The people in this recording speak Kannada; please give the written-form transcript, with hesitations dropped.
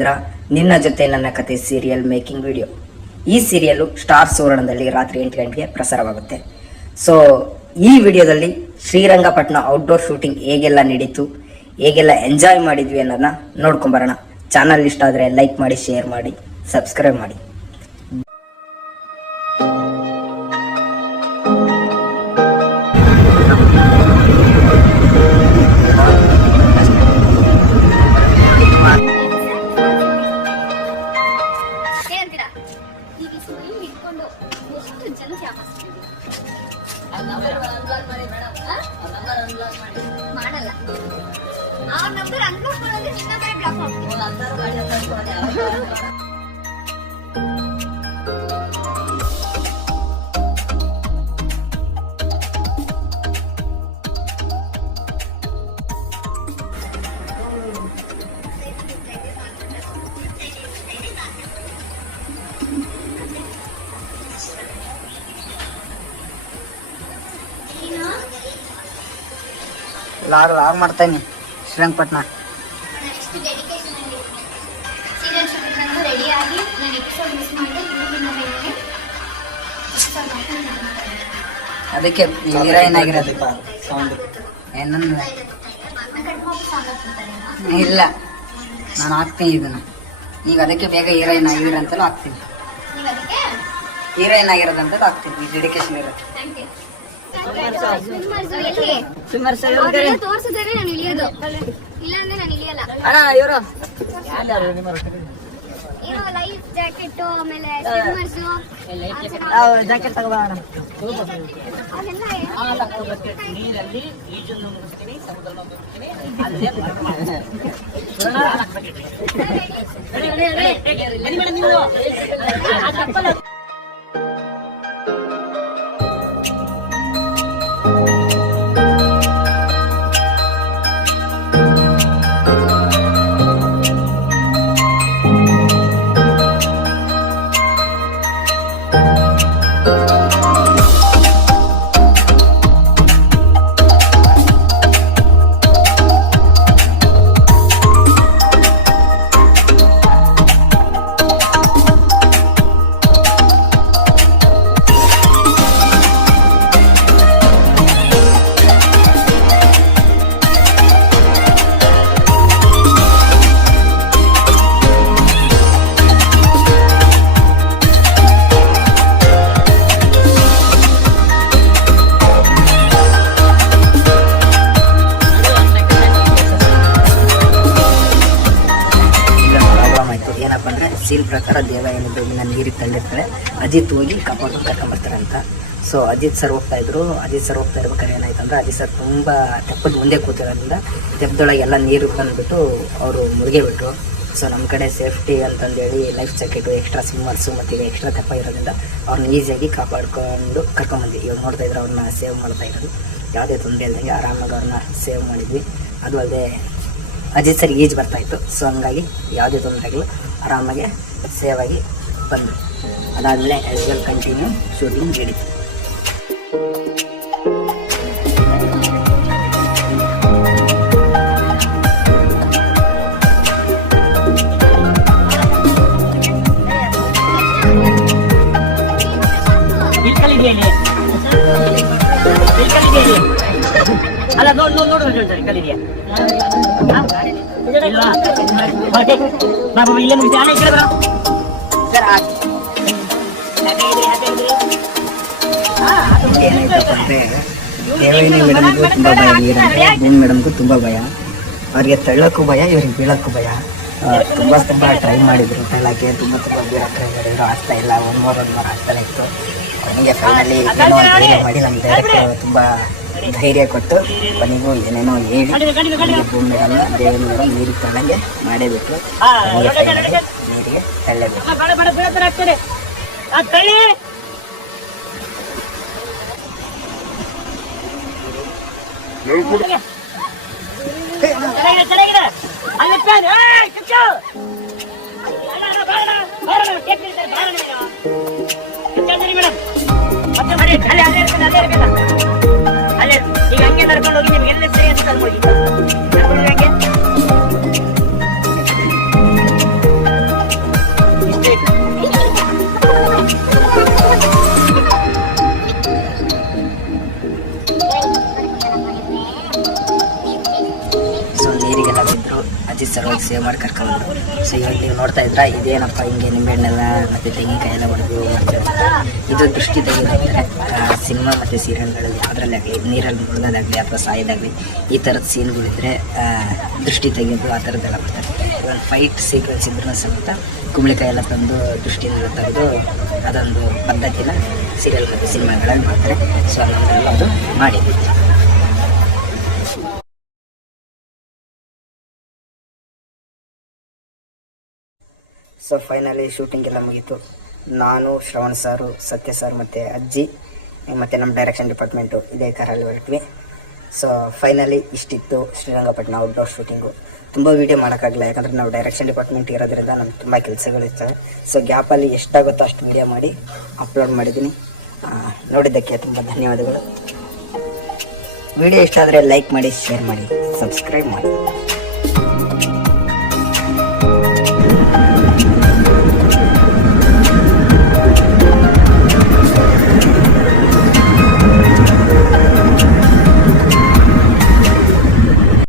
ಇದ್ದೀರಾ ನಿನ್ನ ಜೊತೆ ನನ್ನ ಕತೆ ಸೀರಿಯಲ್ ಮೇಕಿಂಗ್ ವಿಡಿಯೋ. ಈ ಸೀರಿಯಲ್ ಸ್ಟಾರ್ ಸುವರ್ಣದಲ್ಲಿ ರಾತ್ರಿ 8 ಗಂಟೆಗೆ ಪ್ರಸಾರವಾಗುತ್ತೆ. ಸೊ ಈ ವಿಡಿಯೋದಲ್ಲಿ ಶ್ರೀರಂಗಪಟ್ಟಣ ಔಟ್ಡೋರ್ ಶೂಟಿಂಗ್ ಹೇಗೆಲ್ಲ ನಡೀತು, ಹೇಗೆಲ್ಲ ಎಂಜಾಯ್ ಮಾಡಿದ್ವಿ ಅನ್ನೋದನ್ನ ನೋಡ್ಕೊಂಬರೋಣ. ಚಾನಲ್ ಇಷ್ಟ ಆದರೆ ಲೈಕ್ ಮಾಡಿ, ಶೇರ್ ಮಾಡಿ, ಸಬ್ಸ್ಕ್ರೈಬ್ ಮಾಡಿ. ಮಾಡಲ್ಲ ಆ ನಂಬರ್ ಅನ್ಬ್ಲಾಕ್ ಮಾಡಿದ್ರೆ ನಿನ್ನ ಕೈ ಬ್ಲಾಕ್ ಆಗ್ತೀನಿ. ಲಾಗ್ ಮಾಡ್ತೇನೆ ಶ್ರೀರಂಗಪಟ್ಟಣ. ಎಷ್ಟು ಡೆಡಿಕೇಶನ್ ಅಲ್ಲಿ ಸೀರಿಯಲ್ ಶೂಟಿಂಗ್ ನಂದು ರೆಡಿ ಆಗಿ ನಾನು ಎಪಿಸೋಡ್ ಮಿಸ್ ಮಾಡಿದೆ. ಅದಕ್ಕೆ ಹೀರೋಯಿನ್ ಆಗಿರೋದು ಏನಂದ್ರೆ ಇಲ್ಲ, ನಾನು ಹಾಕ್ತೀನಿ ಇದನ್ನು. ಈಗ ಅದಕ್ಕೆ ಬೇಗ ಹೀರೋಯಿನ್ ಆಗಿರೋಂತಲೂ ಹಾಕ್ತೀನಿ, ಹೀರೋಯಿನ್ ಆಗಿರೋದಂತಲೂ ಹಾಕ್ತೀನಿ. ಈ ಡೆಡಿಕೇಶನ್ ಇರೋದು. ತೋರಿಸಿದ್ರೆ ನಾನು ಇಳಿಯೋದು, ಇಲ್ಲ ಅಂದ್ರೆ ನಾನು ಇಳಿಯಲ್ಲ. ಏನೋ ಲೈಫ್ ಜಾಕೆಟ್, ಆಮೇಲೆ ಸ್ವಿಮ್ಮರ್ಸು, ಜಾಕೆಟ್ ತಗೋಣ. ನೀರಲ್ಲಿ ಈಜನ್ನು ಮುಗಿಸ್ತೀನಿ, ಸಮುದ್ರ ಮುಗಿಸ್ತೀನಿ. ಏನಪ್ಪ ಅಂದರೆ ಸೀಲ್ ಪ್ರಕಾರ ದೇವ ಏನಿದ್ದು ನಾನು ನೀರಿಗೆ ತಂದಿರ್ತಾರೆ, ಅಜಿತ್ ಹೋಗಿ ಕರ್ಕೊಂಡು ಕರ್ಕೊಂಬರ್ತಾರೆ ಅಂತ. ಸೊ ಅಜಿತ್ ಸರ್ ಹೋಗ್ತಾ ಇರ್ಬೇಕಾದ್ರೆ ಏನಾಯ್ತು ಅಂದರೆ, ಅಜಿತ್ ಸರ್ ತುಂಬ ತೆಪ್ಪದ ಮುಂದೆ ಕೂತಿರೋದ್ರಿಂದ ತೆಪ್ಪದೊಳಗೆ ಎಲ್ಲ ನೀರು ಬಂದುಬಿಟ್ಟು ಅವರು ಮುಳುಗೇ ಬಿಟ್ಟರು. ಸೊ ನಮ್ಮ ಕಡೆ ಸೇಫ್ಟಿ ಅಂತಂದೇಳಿ ಲೈಫ್ ಜಾಕೆಟು, ಎಕ್ಸ್ಟ್ರಾ ಸ್ವಿಮ್ಮರ್ಸು ಮತ್ತು ಈಗ ಎಕ್ಸ್ಟ್ರಾ ತೆಪ್ಪ ಇರೋದ್ರಿಂದ ಅವ್ರನ್ನ ಈಸಿಯಾಗಿ ಕಾಪಾಡ್ಕೊಂಡು ಕರ್ಕೊಂಬಂದ್ವಿ. ಇವಾಗ ನೋಡ್ತಾ ಇದ್ರೆ ಅವ್ರನ್ನ ಸೇವ್ ಮಾಡ್ತಾ ಇರೋದು, ಯಾವುದೇ ತೊಂದರೆ ಇಲ್ದಂಗೆ ಆರಾಮಾಗಿ ಅವ್ರನ್ನ ಸೇವ್ ಮಾಡಿದ್ವಿ. ಅದು ಅಲ್ಲದೆ ಅಜಿತ್ ಸರ್ ಈಜ್ ಬರ್ತಾಯಿತ್ತು. ಸೊ ಹಂಗಾಗಿ ಯಾವುದೇ ತೊಂದರೆಗಳು ಆರಾಮಾಗಿ ಸೇವ್ ಆಗಿ ಬಂದರು. ಅದಾದಮೇಲೆ ಆ್ಯಸ್ ವೆಲ್ ಕಂಟಿನ್ಯೂ ಶೂಟಿಂಗ್ ನಡೀತು. ಅಲ್ಲ ನೋಡು ಕಲಿದೆಯಾ ಬಾಬು ಇಲ್ಲ ಮುಂಚೆ ಕೇಳಿದ್ರ ಏನಾಯ್ತಪ್ಪ ಅಂದರೆ, ದೇವಯ್ಯ ಮೇಡಮ್ಗೂ ತುಂಬ ಭಯ, ಭೂಮಿ ಮೇಡಮ್ಗೂ ತುಂಬ ಭಯ. ಅವ್ರಿಗೆ ತಳ್ಳೋಕ್ಕೂ ಭಯ, ಇವ್ರಿಗೆ ಬೀಳೋಕ್ಕೂ ಭಯ. ತುಂಬ ಟ್ರೈ ಮಾಡಿದರು ತಳ್ಳೋಕ್ಕೆ, ತುಂಬ ಬೀಳೋಕ್ಕೆ ಟ್ರೈ ಮಾಡಿದರು, ಆಗ್ತಾ ಇಲ್ಲ. ಒಂದು ಮೂರು ಆಗ್ತಾನೆ ಇತ್ತು. ಅವನಿಗೆ ಫೈನಲಿ ಏನೋ ಧೈರ್ಯ ಮಾಡಿ ನಮ್ಮ ಡೈರೆಕ್ಟರ್ ತುಂಬ ಧೈರ್ಯ ಕೊಟ್ಟು ಕೊನೆಗೂ ಏನೇನೋ ಹೇಳಿ ಭೂಮಿ ಮೇಡಮ್ ದೇವಯ್ಯ ಮೇಡಮ್ ನೀರಿಗೆ ತಳ್ಳಂಗೆ ಮಾಡೇಬಿಟ್ರು. ನೀರಿಗೆ ತಳ್ಳಬೇಕು. ಅಲ್ಲೇ ಈಗ ಹಂಗೆ ನಡ್ಕೊಂಡು ಹೋಗಿ ನಿಮ್ಗೆ ಎಲ್ಲ ಸರಿ ಅಂತ ವಿಡಿಯೋ ಮಾಡಿ ಕರ್ಕೊಂಡ್ಬಂದ್ರು. ಸೊ ಇವಾಗ ನೀವು ನೋಡ್ತಾ ಇದ್ರ ಇದೇನಪ್ಪ ಹಿಂಗೆ ನಿಂಬೆಹಣ್ಣೆಲ್ಲ ಮತ್ತು ತೆಂಗಿನಕಾಯಿ ಎಲ್ಲ ಹೊಡೆದು ಇದು ದೃಷ್ಟಿ ತೆಗೆದುತ್ತಾರೆ. ಸಿನಿಮಾ ಮತ್ತು ಸೀರಿಯಲ್ಗಳಲ್ಲಿ ಯಾವುದ್ರಲ್ಲೇ ಆಗಲಿ, ನೀರಲ್ಲಿ ಮುಳುಗೋದಾಗಲಿ ಅಥವಾ ಸಾಯೋದಾಗಲಿ, ಈ ಥರದ ಸೀನ್ಗಳಿದ್ರೆ ದೃಷ್ಟಿ ತೆಗೆಯೋದು ಆ ಥರದ್ದೆಲ್ಲ ಮಾಡ್ತಾರೆ. ಇವಾಗ ಫೈಟ್ ಸೀಕ್ವೆನ್ಸ್ ಇದ್ರೂ ಸಮೇತ ಕುಂಬಳಿಕಾಯಿ ಎಲ್ಲ ತಂದು ದೃಷ್ಟಿಯಿಂದ ತೆಗೆದು ಅದೊಂದು ಪದ್ಧತಿನ ಸೀರಿಯಲ್ ಮತ್ತು ಸಿನಿಮಾಗಳಲ್ಲಿ ಮಾಡ್ತಾರೆ. ಸೊ ನಮ್ಮೆಲ್ಲ ಅದು ಮಾಡಿದ್ವಿ. ಸೊ ಫೈನಲಿ ಶೂಟಿಂಗ್ ಎಲ್ಲ ಮುಗೀತು. ನಾನು, ಶ್ರವಣ್ ಸಾರು, ಸತ್ಯ ಸರ್ ಮತ್ತು ಅಜ್ಜಿ ಮತ್ತು ನಮ್ಮ ಡೈರೆಕ್ಷನ್ ಡಿಪಾರ್ಟ್ಮೆಂಟು ಇದೇ ಕಾರಲ್ಲಿ ಹೊರಟ್ವಿ. ಸೊ ಫೈನಲಿ ಇಷ್ಟಿತ್ತು ಶ್ರೀರಂಗಪಟ್ಟಣ ಔಟ್ಡೋರ್ ಶೂಟಿಂಗು. ತುಂಬ ವೀಡಿಯೋ ಮಾಡೋಕ್ಕಾಗಲ್ಲ, ಯಾಕಂದರೆ ನಾವು ಡೈರೆಕ್ಷನ್ ಡಿಪಾರ್ಟ್ಮೆಂಟ್ ಇರೋದ್ರಿಂದ ನಮ್ಗೆ ತುಂಬ ಕೆಲಸಗಳಿರ್ತವೆ. ಸೊ ಗ್ಯಾಪಲ್ಲಿ ಎಷ್ಟಾಗುತ್ತೋ ಅಷ್ಟು ವೀಡಿಯೋ ಮಾಡಿ ಅಪ್ಲೋಡ್ ಮಾಡಿದ್ದೀನಿ. ನೋಡಿದ್ದಕ್ಕೆ ತುಂಬ ಧನ್ಯವಾದಗಳು. ವಿಡಿಯೋ ಇಷ್ಟ ಆದರೆ ಲೈಕ್ ಮಾಡಿ, ಶೇರ್ ಮಾಡಿ, ಸಬ್ಸ್ಕ್ರೈಬ್ ಮಾಡಿ.